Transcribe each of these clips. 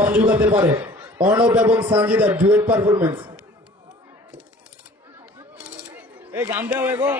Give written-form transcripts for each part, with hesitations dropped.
মন জোগাতে পারে। অর্ণব এবং সানজিদার ডুয়েট পারফরমেন্স। এই গান দাও এগো।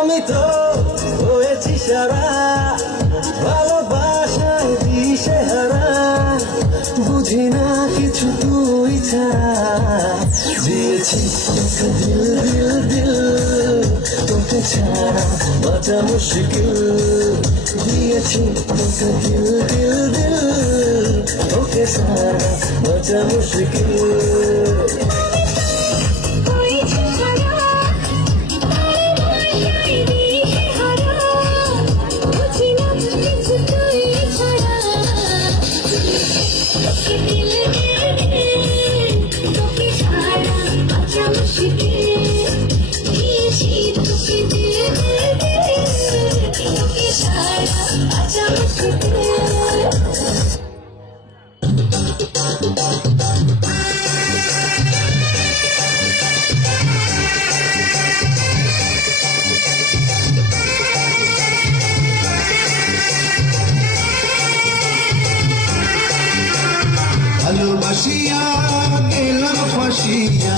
আমি তো হয়েছি সারা ভালোবাসায় দিশেহারা, বুঝি না কিছু তুই ছাড়া। দিয়েছি তোকে দিল দিল দিল, তোকে ছাড়া বাঁচা মুশকিল। দিয়েছি তোকে দিল দিল দিল, তোকে ছাড়া বাঁচা মুশকিল। ভালোবাসিয়া গেলাম ফাঁসিয়া,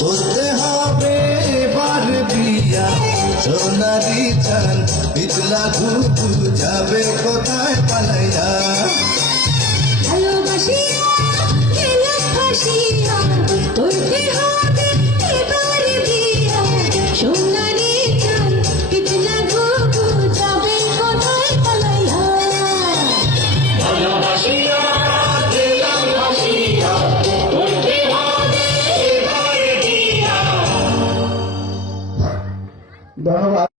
করতে হবে এবার বিয়া। সোনারি চান পিছলা ঘুঘু যাবে কোথায় পালাইয়া। ভালোবাসিয়া গেলাম ফাঁসিয়া, করতে হবে এবার বিয়া। সোনারি চান পিছলা ঘুঘু যাবে কোথায় পালাইয়া। ভালোবাসিয়া ধন্যবাদ।